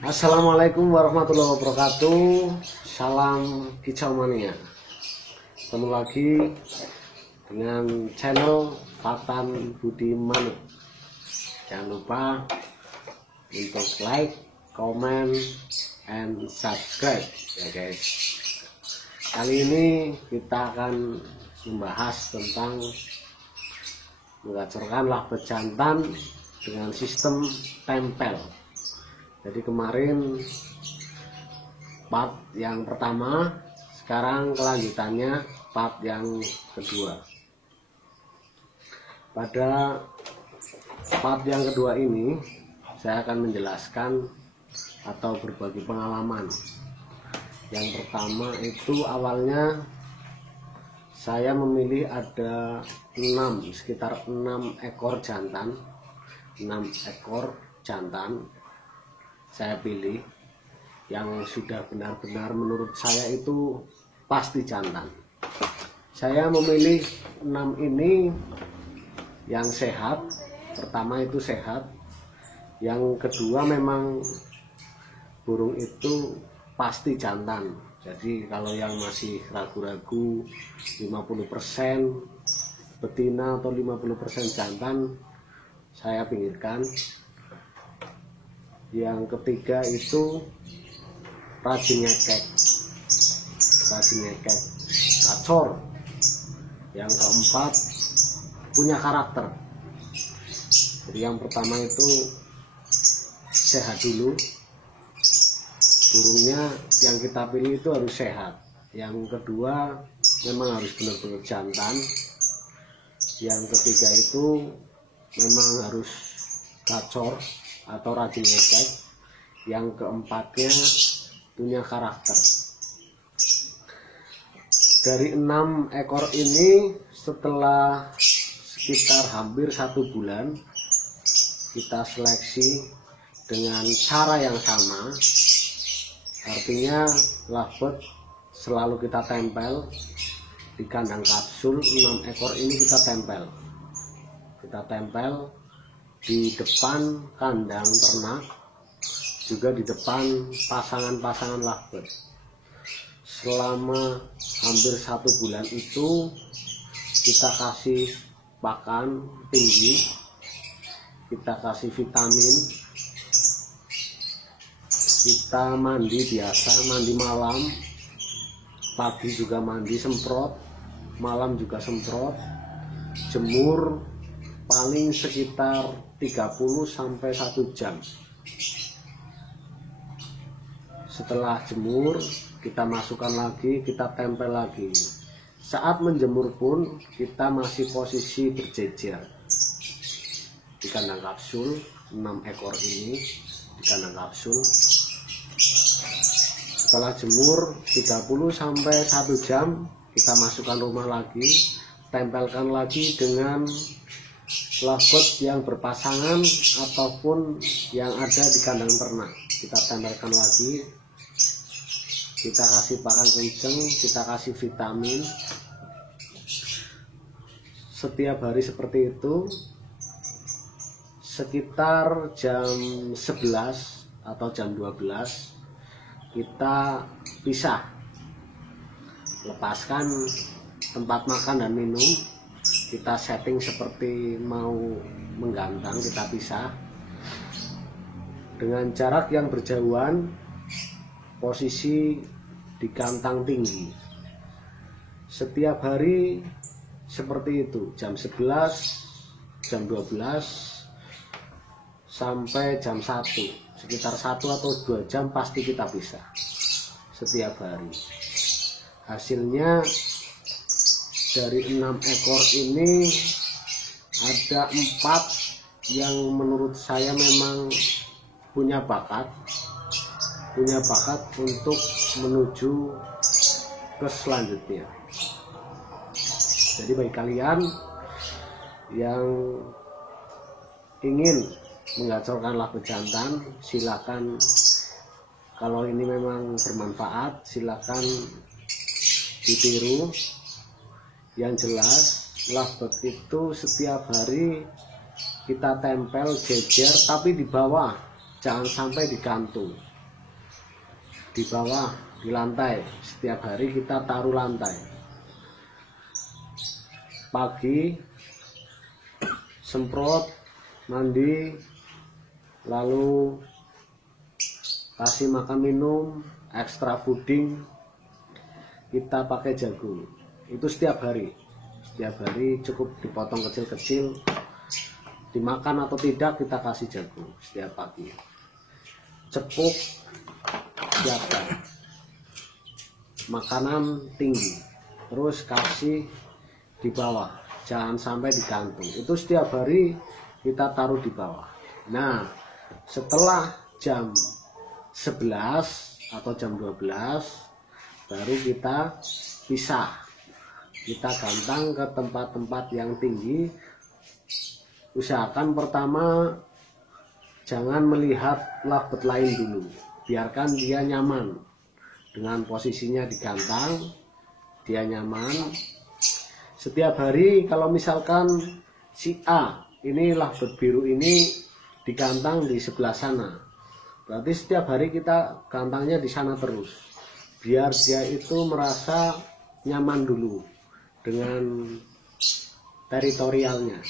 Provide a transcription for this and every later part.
Assalamualaikum warahmatullahi wabarakatuh. Salam kicau mania. Ketemu lagi dengan channel Patan Budi Manuk. Jangan lupa untuk like, comment, and subscribe ya guys. Kali ini kita akan membahas tentang mengacorkan labet jantan dengan sistem tempel. Jadi kemarin part yang pertama, sekarang kelanjutannya part yang kedua. Pada part yang kedua ini saya akan menjelaskan atau berbagi pengalaman. Yang pertama itu awalnya saya memilih ada sekitar 6 ekor jantan. 6 ekor jantan saya pilih yang sudah benar-benar menurut saya itu pasti jantan. Saya memilih 6 ini yang sehat. Pertama itu sehat, yang kedua memang burung itu pasti jantan. Jadi kalau yang masih ragu-ragu 50% betina atau 50% jantan, saya pinggirkan. Yang ketiga itu rajin ngekek, gacor. Yang keempat punya karakter. Jadi yang pertama itu sehat dulu, burungnya yang kita pilih itu harus sehat. Yang kedua memang harus benar-benar jantan. Yang ketiga itu memang harus gacor atau rajin ngekek. Yang keempatnya punya karakter. Dari 6 ekor ini setelah sekitar hampir 1 bulan kita seleksi dengan cara yang sama. Artinya labet selalu kita tempel di kandang kapsul. 6 ekor ini kita tempel di depan kandang ternak, juga di depan pasangan-pasangan labet. Selama hampir 1 bulan itu kita kasih pakan tinggi, kita kasih vitamin, kita mandi biasa, mandi malam, pagi juga mandi semprot, malam juga semprot, jemur paling sekitar 30-1 jam. Setelah jemur kita masukkan lagi, kita tempel lagi. Saat menjemur pun kita masih posisi berjejer di kandang kapsul. 6 ekor ini di kandang kapsul. Setelah jemur 30-1 jam kita masukkan rumah lagi, tempelkan lagi dengan labet yang berpasangan ataupun yang ada di kandang ternak. Kita tempelkan lagi, kita kasih pakan kenceng, kita kasih vitamin. Setiap hari seperti itu. Sekitar jam 11 atau jam 12 kita pisah, lepaskan tempat makan dan minum, kita setting seperti mau menggantang, kita pisah dengan jarak yang berjauhan, posisi di kantang tinggi. Setiap hari seperti itu, jam 11, jam 12 sampai jam 1, sekitar 1 atau 2 jam pasti kita pisah setiap hari. hasilnya dari 6 ekor ini ada 4 yang menurut saya memang punya bakat untuk menuju ke selanjutnya. Jadi bagi kalian yang ingin mengacorkan labu jantan, silakan. Kalau ini memang bermanfaat, silakan ditiru. Yang jelas, lovebird itu setiap hari kita tempel jejer, tapi di bawah, jangan sampai digantung. Di bawah, di lantai, setiap hari kita taruh lantai. Pagi semprot, mandi, lalu kasih makan minum, extra fooding, kita pakai jagung. Itu setiap hari cukup dipotong kecil-kecil, dimakan atau tidak kita kasih jagung setiap pagi. Cepuk siapkan, makanan tinggi, terus kasih di bawah, jangan sampai digantung. Itu setiap hari kita taruh di bawah. Nah, setelah jam 11 atau jam 12 baru kita pisah, kita gantang ke tempat-tempat yang tinggi. Usahakan pertama jangan melihat lovebird lain dulu, biarkan dia nyaman dengan posisinya digantang, dia nyaman. Setiap hari kalau misalkan si A ini lovebird biru ini digantang di sebelah sana, berarti setiap hari kita gantangnya di sana terus, biar dia itu merasa nyaman dulu dengan teritorialnya.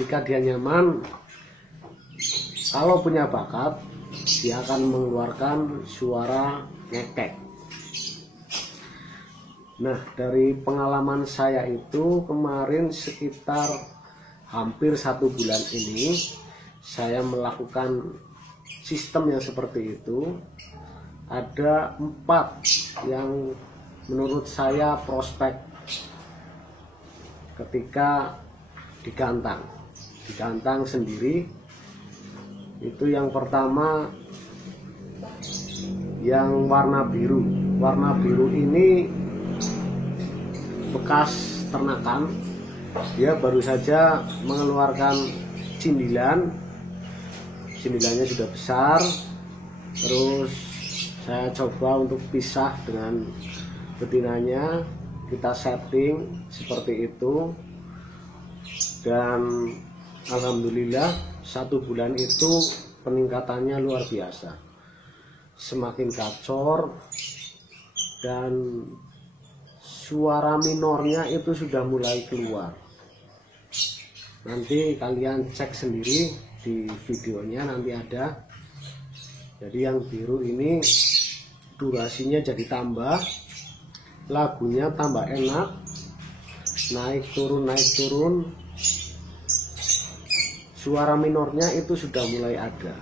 Jika dia nyaman, kalau punya bakat, dia akan mengeluarkan suara ngekek. Nah, dari pengalaman saya itu kemarin sekitar hampir 1 bulan ini saya melakukan sistem yang seperti itu. Ada 4 yang menurut saya prospek ketika digantang sendiri. Itu yang pertama yang warna biru. Warna biru ini bekas ternakan, dia baru saja mengeluarkan cindilannya sudah besar. Terus saya coba untuk pisah dengan betinanya, kita setting seperti itu, dan alhamdulillah 1 bulan itu peningkatannya luar biasa, semakin gacor dan suara minornya itu sudah mulai keluar. Nanti kalian cek sendiri di videonya, nanti ada. Jadi yang biru ini durasinya jadi tambah, lagunya tambah enak, naik turun, suara minornya itu sudah mulai ada.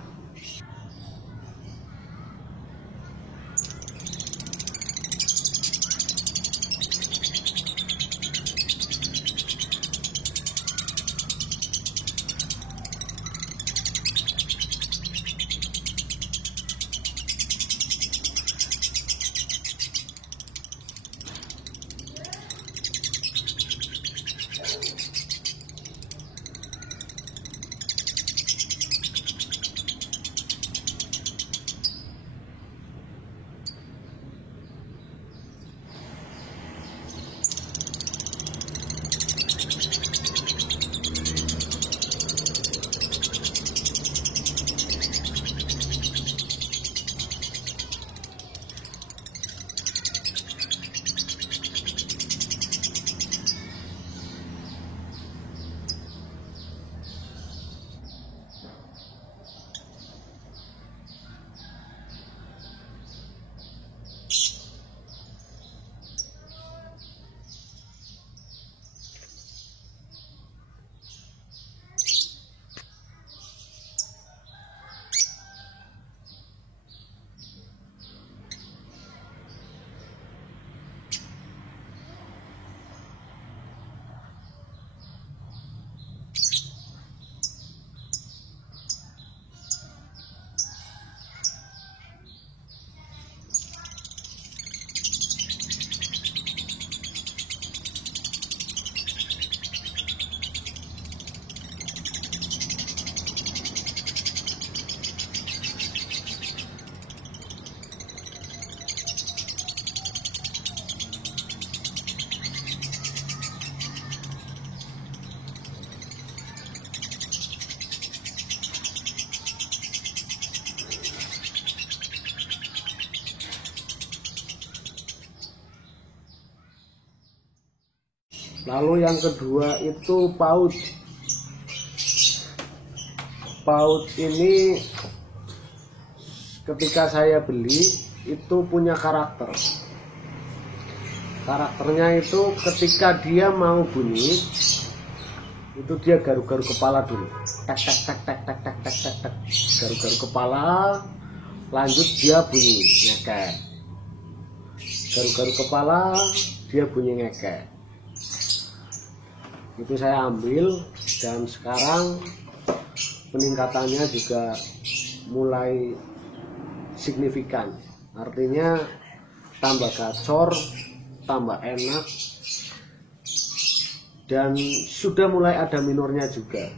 Lalu yang kedua itu PAUD. PAUD ini ketika saya beli itu punya karakter. Karakternya itu ketika dia mau bunyi itu dia garu-garu kepala dulu, tek tek tek tek tek tek tek tek tek, garu-garu kepala, lanjut dia bunyi ngekek, garu-garu kepala dia bunyi ngekek. Itu saya ambil dan sekarang peningkatannya juga mulai signifikan, artinya tambah gacor, tambah enak, dan sudah mulai ada minornya juga.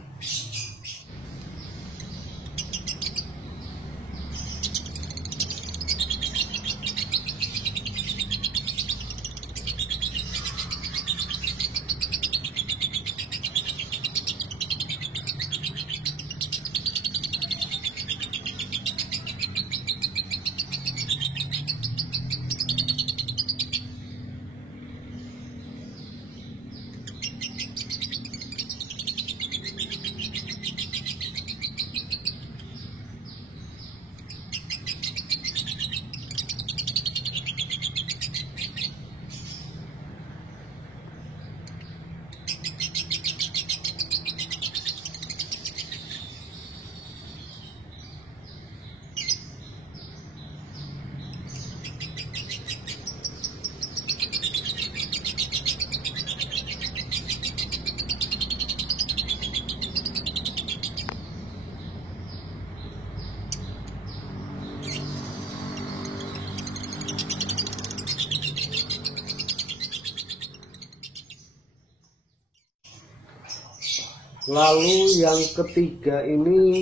Lalu yang ketiga ini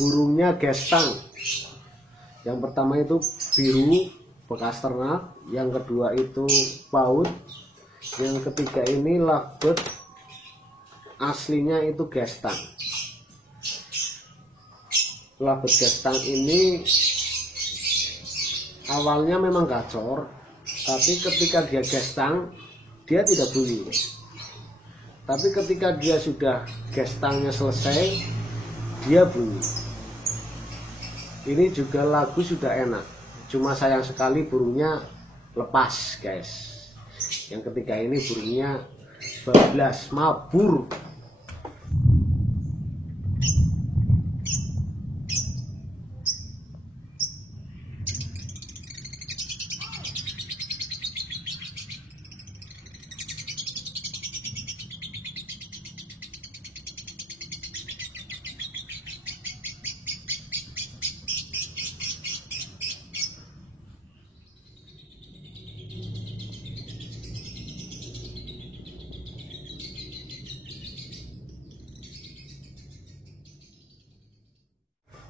burungnya gestang. Yang pertama itu biru bekas ternak, yang kedua itu PAUD, yang ketiga ini lovebird aslinya itu gestang. Lovebird gestang ini awalnya memang gacor, tapi ketika dia gestang dia tidak bunyi. Tapi ketika dia sudah gestangnya selesai, dia bunyi. Ini juga lagu sudah enak. Cuma sayang sekali burungnya lepas, guys. Yang ketiga ini burungnya bablas, mabur.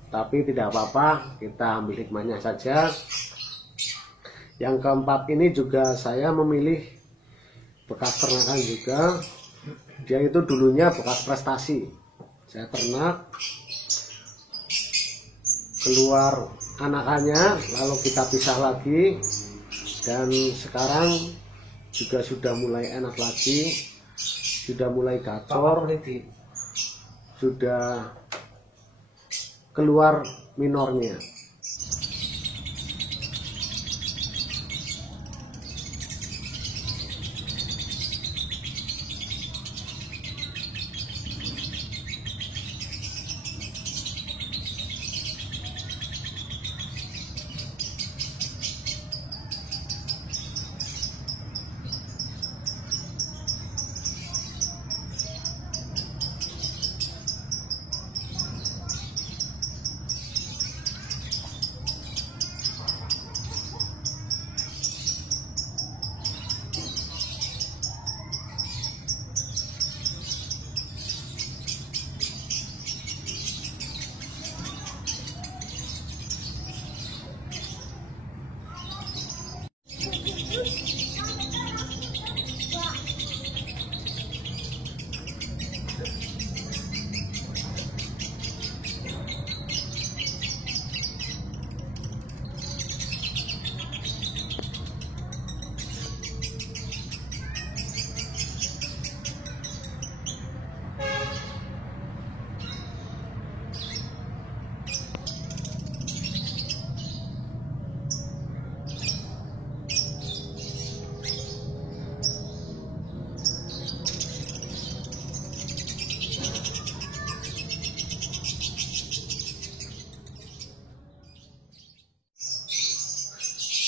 Tapi tidak apa-apa, kita ambil hikmahnya saja. Yang keempat ini juga saya memilih bekas ternakan juga. Dia itu dulunya bekas prestasi. Saya ternak, keluar anakannya, lalu kita pisah lagi, dan sekarang juga sudah mulai enak lagi, sudah mulai gacor, sudah keluar minornya.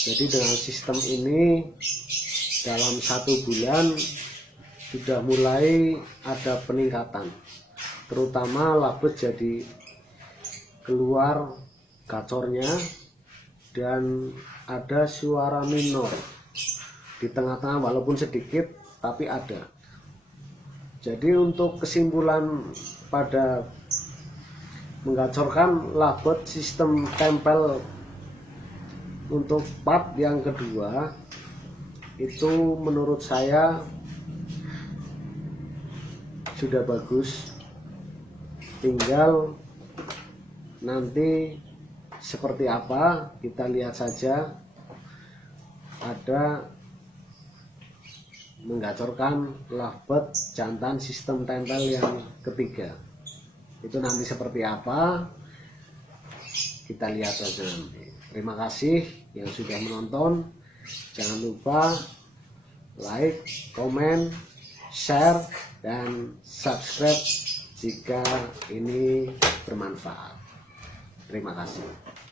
Jadi dengan sistem ini dalam 1 bulan sudah mulai ada peningkatan, terutama labet jadi keluar gacornya dan ada suara minor di tengah-tengah, walaupun sedikit tapi ada. Jadi untuk kesimpulan pada menggacorkan labet sistem tempel untuk part yang kedua itu menurut saya sudah bagus, tinggal nanti seperti apa kita lihat saja. Ada menggacorkan labet jantan sistem tempel yang ketiga, itu nanti seperti apa kita lihat saja nanti. Terima kasih yang sudah menonton, jangan lupa like, komen, share, dan subscribe jika ini bermanfaat. Terima kasih.